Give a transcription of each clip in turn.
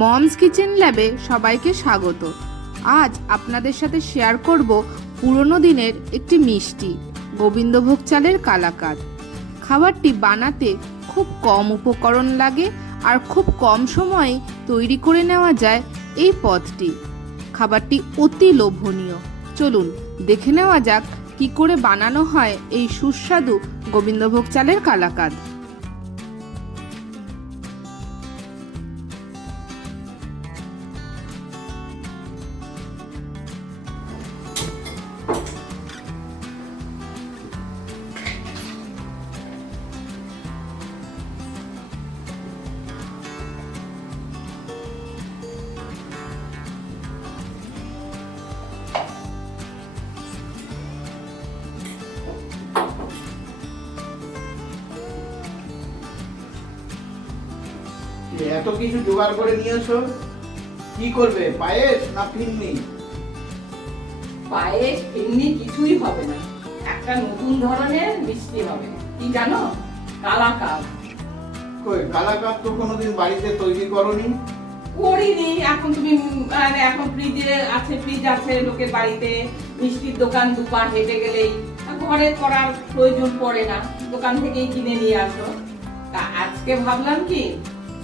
Moms kitchen ল্যাবে সবাইকে স্বাগত। আজ আপনাদের সাথে শেয়ার করব পুরনো দিনের একটি মিষ্টি, গোবিন্দভোগ চালের কালাকাদ খাবারটি বানাতে খুব কম উপকরণ লাগে আর খুব কম সময়ে তৈরি করে নেওয়া যায় এই পথটি খাবারটি অতি লোভনীয়। চলুন, দেখে নেওয়া যাক কি করে বানানো হয় এই সুস্বাদু গোবিন্দভোগ চালের কালাকাদ এত কিছু জোগাড় করে নিয়েছো? কি করবে পায়েস না ফিরনি পায়েস এমনি কিছুই হবে না। একটা নতুন ধরনের মিষ্টি হবে। কি জানো? কালাকাদ। কই কালাকাত তো কোনোদিন বাড়িতে তৈরি করনি? করিনি। এখন তুমি মানে এখন ফ্রিজে আছে ফ্রিজ আছে লোকের বাড়িতে। মিষ্টির দোকান দুপা হেঁটে গেলেই। ঘরে করার প্রয়োজন পড়ে না। দোকান থেকেই কিনে নিয়ে আসো। তা আজকে ভাবলাম কি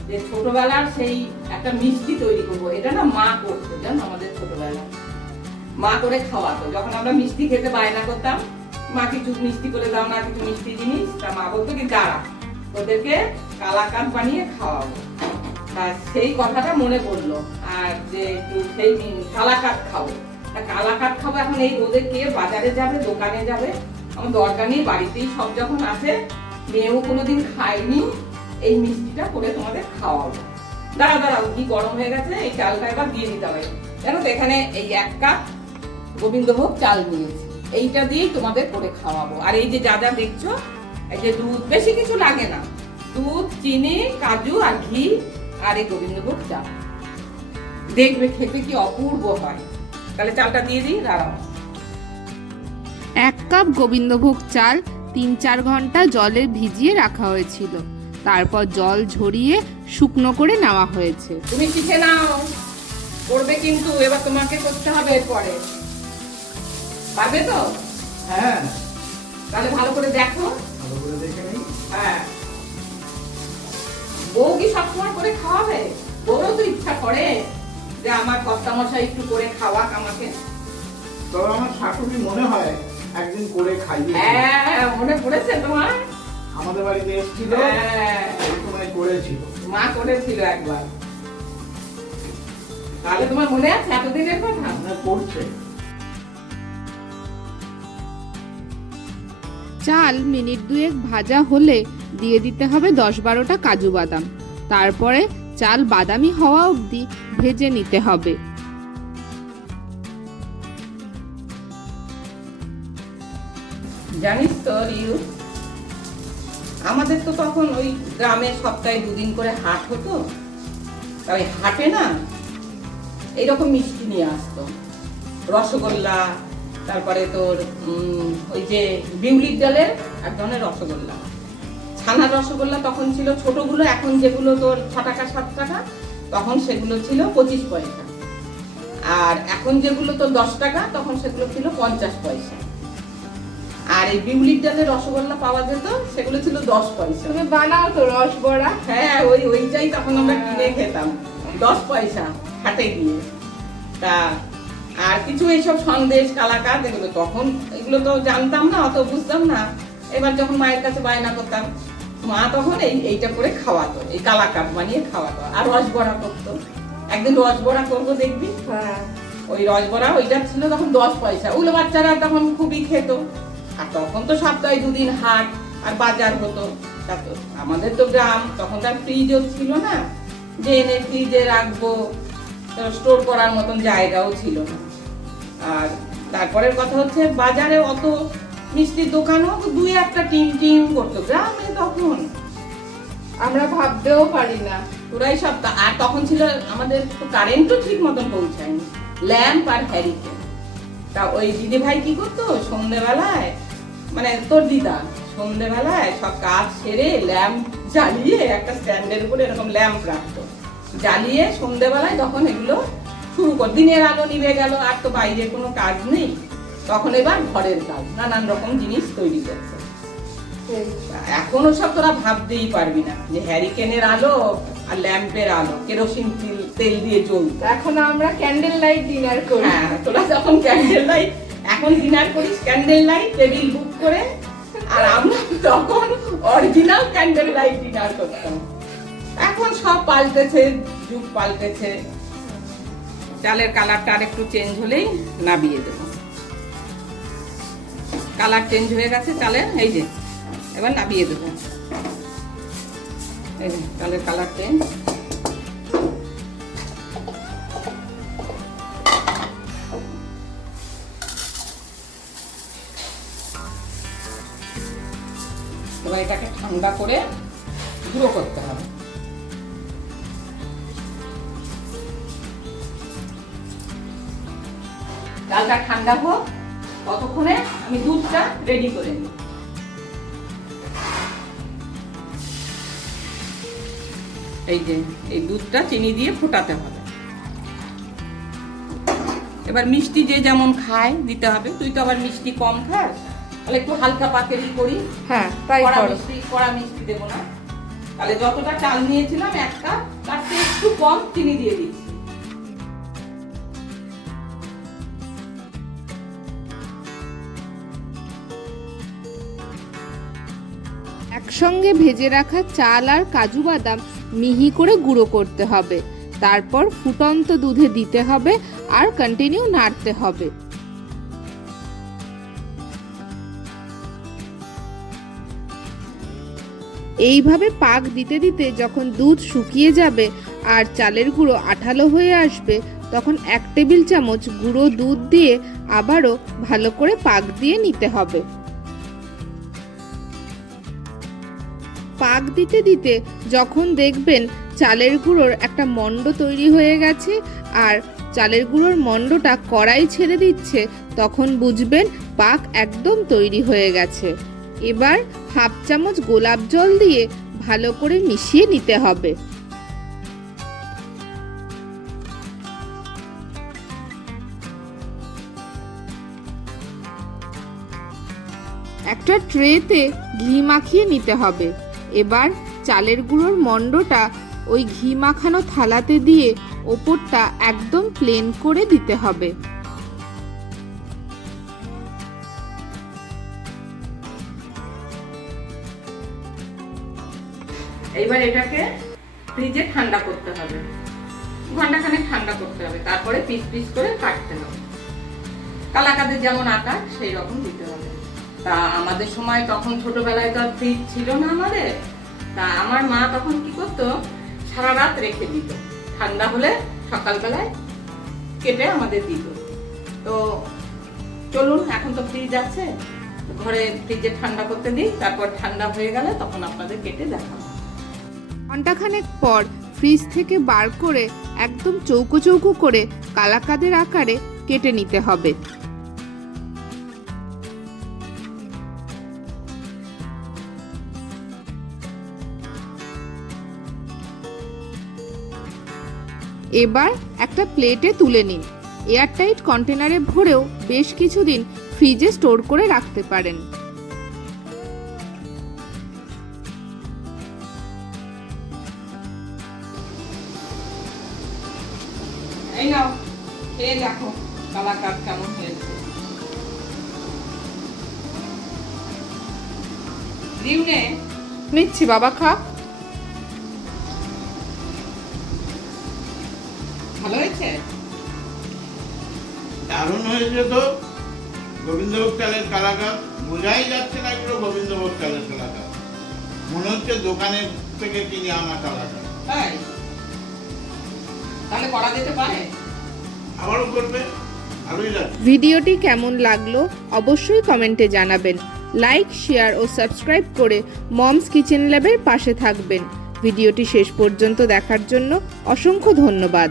যে ছোটবেলার সেই একটা মিষ্টি তৈরি করব। এটা না মা করতো, জানো আমাদের ছোটবেলা। মা করে খাওয়াতো। যখন আমরা মিষ্টি খেতে বায়না করতাম, মা কিছু মিষ্টি করে দাও না, কিছু মিষ্টি জিনিস। তা মা বলতো কি, দাঁড়া, ওদেরকে কালাকাত বানিয়ে খাওয়াবো। তা সেই কথাটা মনে পড়ল। আর যে একটু সেই কালাকাত খাব। তা কালাকাত খাব এখন এই রোদে কে বাজারে যাবে, দোকানে যাবে? আমার দরকার নেই, বাড়িতেই সব যখন আছে, মেয়েও কোনোদিন খায়নি। এই মিষ্টিটা করে তোমাদের খাওয়াবো। দাঁড়াও দাঁড়াও কি গরম হয়ে গেছে, এই চালটা এবার দিয়ে দিতে হবে। জানো তো এখানে এই এক কাপ গোবিন্দভোগ চাল নিয়েছি। এইটা দিয়েই তোমাদের করে খাওয়াবো। আর এই যে যা যা দেখছ, এই যে দুধ, বেশি কিছু লাগে না। দুধ, চিনি, কাজু আর ঘি আর এই গোবিন্দভোগ চাল। দেখবে খেতে কি অপূর্ব হয়। তাহলে চালটা দিয়ে দিই, দাঁড়াও। এক কাপ গোবিন্দভোগ চাল তিন চার ঘণ্টা জলে ভিজিয়ে রাখা হয়েছিল। তারপর জল ঝরিয়ে শুকনো করে নেওয়া হয়েছে। তুমি শিখে নাও। করবে কিন্তু এবার তোমাকে করতে হবে এরপরে। পারবে তো? হ্যাঁ। তাহলে ভালো করে দেখো। ভালো করে দেখে নেই। হ্যাঁ। বউ কি সবসময় করে খাওয়াবে? বউরও তো ইচ্ছা করে যে আমার কর্তা মশাই একটু করে খাওয়াক আমাকে। তবে আমার শাশুড়ি মনে হয় একদিন করে খাইয়ে হ্যাঁ মনে পড়েছে তোমার? আমাদের বাড়িতে এসেছিল। হ্যাঁ। এই সময় করেছিল। মা করেছিল একবার। তাহলে তোমার মনে আছে এতদিনের কথা? পড়ছে। চাল মিনিট দুয়েক ভাজা হলে দিয়ে দিতে হবে দশ বারোটা কাজু বাদাম। তারপরে চাল বাদামি হওয়া অবধি ভেজে নিতে হবে। জানিস তো রিউ আমাদের তো তখন ওই গ্রামে সপ্তাহে দুদিন করে হাট হতো। তা ওই হাটে না এইরকম মিষ্টি নিয়ে আসতো। রসগোল্লা, তারপরে তোর ওই যে বিউলির ডালের এক ধরনের রসগোল্লা। ছানার রসগোল্লা তখন ছিল ছোটগুলো, এখন যেগুলো তোর ছ টাকা সাত টাকা তখন সেগুলো ছিল পঁচিশ পয়সা। আর এখন যেগুলো তোর দশ টাকা, তখন সেগুলো ছিল পঞ্চাশ পয়সা। আর এই বিউলির ডালের রসগোল্লা পাওয়া যেত সেগুলো ছিল দশ পয়সা। তুমি বানাও তো রস বড়া হ্যাঁ ওই ওইটাই তখন আমরা কিনে খেতাম। দশ পয়সা হাটে গিয়ে তা আর কিছু এইসব সন্দেশ কালাকাত এগুলো তখন এগুলো তো জানতাম না অত বুঝতাম না। এবার যখন মায়ের কাছে বায়না করতাম মা তখন এই এইটা করে খাওয়াতো এই কালাকাত বানিয়ে খাওয়াতো। আর রসবড়া করতো। একদিন রসবড়া করব দেখবি? ওই রসবড়া ওইটা ছিল তখন দশ পয়সা। ওগুলো বাচ্চারা তখন খুবই খেত। আর তখন তো সপ্তাহে দুদিন হাট আর বাজার হতো। তা তো আমাদের তো গ্রাম, তখন তার ফ্রিজও ছিল না। যে এনে ফ্রিজে রাখব স্টোর করার মতন জায়গাও ছিল না। আর তারপরের কথা হচ্ছে বাজারে অত মিষ্টির দোকানও দুই একটা টিম টিম করতো, গ্রামে তখন। আমরা ভাবতেও পারি না। পুরাই সব তা- আর তখন ছিল আমাদের তো কারেন্টও ঠিক মতন পৌঁছায়নি। ল্যাম্প আর হ্যারিকেন। তা ওই দিদি ভাই কি করতো? সন্ধ্যেবেলায় মানে তোর দিদা সন্ধ্যেবেলায় সব কাজ সেরে ল্যাম্প জ্বালিয়ে একটা স্ট্যান্ডের উপরে এরকম ল্যাম্প রাখতো। জ্বালিয়ে সন্ধ্যেবেলায় তখন এগুলো শুরু কর, দিনের আলো নিভে গেল, আর তো বাইরে কোনো কাজ নেই। তখন এবার ঘরের কাজ, নানান রকম জিনিস তৈরি করছে। এখনও সব তোরা ভাবতেই পারবি না যে হ্যারিকেনের আলো আর ল্যাম্পের আলো কেরোসিন তেল- তেল দিয়ে চলতো। এখন আমরা ক্যান্ডেল লাইট ডিনার করি। হ্যাঁ তোরা যখন ক্যান্ডেল লাইট এখন ডিনার করিস ক্যান্ডেল লাইট টেবিল বুক করে আর আমরা তখন অরিজিনাল ক্যান্ডেল লাইট ডিনার করতাম। এখন সব পাল্টেছে যুগ পাল্টেছে। চালের কালারটা আর একটু চেঞ্জ হলেই নাবিয়ে দেব। কালার চেঞ্জ হয়ে গেছে চালের এই যে। এবার নামিয়ে দেবো। এই যে চালের কালার চেঞ্জ এবার এটাকে ঠান্ডা করে গুঁড়ো করতে হবে। ডালটা ঠান্ডা হোক, ততক্ষণে আমি দুধটা রেডি করে নিই। এই যে এই দুধটা চিনি দিয়ে ফোটাতে হবে। এবার মিষ্টি যে যেমন খায় দিতে হবে। তুই তো আবার মিষ্টি কম খাস। তাহলে একটু হালকা পাকেরি করি। হ্যাঁ তাই কড়া মিষ্টি কড়া মিষ্টি দেবো না। তাহলে যতটা চাল নিয়েছিলাম এক কাপ তার থেকে একটু কম চিনি দিয়ে দিচ্ছি। একসঙ্গে ভেজে রাখা চাল আর কাজু বাদাম মিহি করে গুঁড়ো করতে হবে। তারপর ফুটন্ত দুধে দিতে হবে আর কন্টিনিউ নাড়তে হবে। এইভাবে পাক দিতে দিতে যখন দুধ শুকিয়ে যাবে আর চালের গুঁড়ো আঠালো হয়ে আসবে, তখন এক টেবিল চামচ গুঁড়ো দুধ দিয়ে আবারও ভালো করে পাক দিয়ে নিতে হবে। পাক দিতে দিতে যখন দেখবেন চালের গুঁড়োর একটা মণ্ড তৈরি হয়ে গেছে আর চালের গুঁড়োর মণ্ডটা কড়াই ছেড়ে দিচ্ছে, তখন বুঝবেন পাক একদম তৈরি হয়ে গেছে। এবার হাফ চামচ গোলাপ জল দিয়ে ভালো করে মিশিয়ে নিতে হবে। একটা ট্রেতে ঘি মাখিয়ে নিতে হবে। এবার চালের গুঁড়োর মণ্ডটা ওই ঘি মাখানো থালাতে দিয়ে ওপরটা একদম প্লেন করে দিতে হবে। এইবার এটাকে ফ্রিজে ঠান্ডা করতে হবে। ঘন্টাখানেক ঠান্ডা করতে হবে, তারপরে পিস পিস করে কাটতে হবে। কালাকাদের যেমন আকার সেই রকম দিতে হবে। তা আমাদের সময় তখন ছোটবেলায় তো আর ফ্রিজ ছিল না আমাদের। তা আমার মা তখন কি করতো, সারা রাত রেখে দিত। ঠান্ডা হলে সকালবেলায় কেটে আমাদের দিত। তো চলুন, এখন তো ফ্রিজ আছে। ঘরে ফ্রিজে ঠান্ডা করতে দিই, তারপর ঠান্ডা হয়ে গেলে তখন আপনাদের কেটে দেখাবো। ঘন্টাখানেক পর ফ্রিজ থেকে বার করে একদম চৌকো চৌকো করে কালাকাদের আকারে কেটে নিতে হবে। এবার একটা প্লেটে তুলে নিন। এয়ারটাইট কন্টেনারে ভরেও বেশ কিছুদিন ফ্রিজে স্টোর করে রাখতে পারেন। এই নাও, খেয়ে দেখো কালাকাদ কেমন হয়েছে। নিচ্ছি বাবা, খা। ভালো হয়েছে? দারুণ হয়েছে তো। গোবিন্দভোগ চালের কালাকাত বোঝাই যাচ্ছে না এগুলো গোবিন্দভোগ চালের কালাকাত মনে হচ্ছে দোকানের থেকে কিনে আনা কালাকাত তাই? তাহলে করা যেতে পারে। আবারও করবে ভিডিওটি কেমন লাগল অবশ্যই কমেন্টে জানাবেন। লাইক শেয়ার ও সাবস্ক্রাইব করে মমস কিচেন ল্যাবের পাশে থাকবেন। ভিডিওটি শেষ পর্যন্ত দেখার জন্য অসংখ্য ধন্যবাদ।